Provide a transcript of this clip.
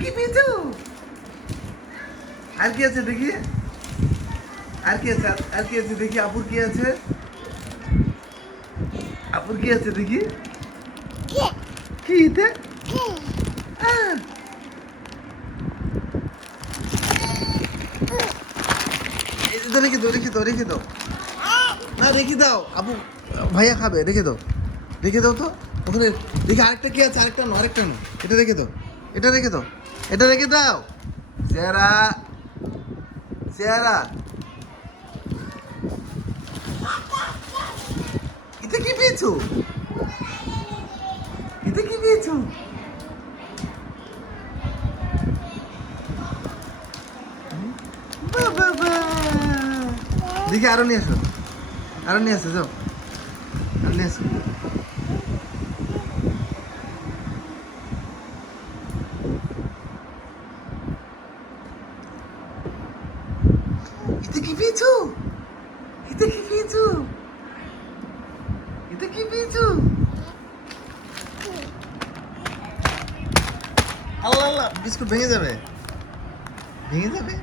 কি পেয়েছো? আর কি আছে দেখি? আর কি আছে? আর কি আছে দেখি? আপুর কি আছে? আপুর কি আছে দেখি? কি এটা? আহ! এই যে রেখে দাও, রেখে দাও, রেখে দাও। না রেখে দাও, আপু ভাইয়া খাবে, রেখে দাও, রেখে দাও তো। ওখানে দেখি আরেকটা কি আছে, আরেকটা নো, আরেকটা নো, এটা রেখে দাও, এটা রেখে দাও, এটা রেখে দাও। চেহারা, চেহারা, এটা কি পেয়েছো? এটা কি পেয়েছো? বাবা, দেখি আরো নিয়ে আসো, আরো নিয়ে আসো, যাও, আরো নিয়ে আসো। এটা কি পেয়েছো? এটা কি পেয়েছো? এটা কি পেয়েছো? আল্লাহ আল্লাহ, বিস্কুট ভেঙে যাবে, ভেঙে যাবে।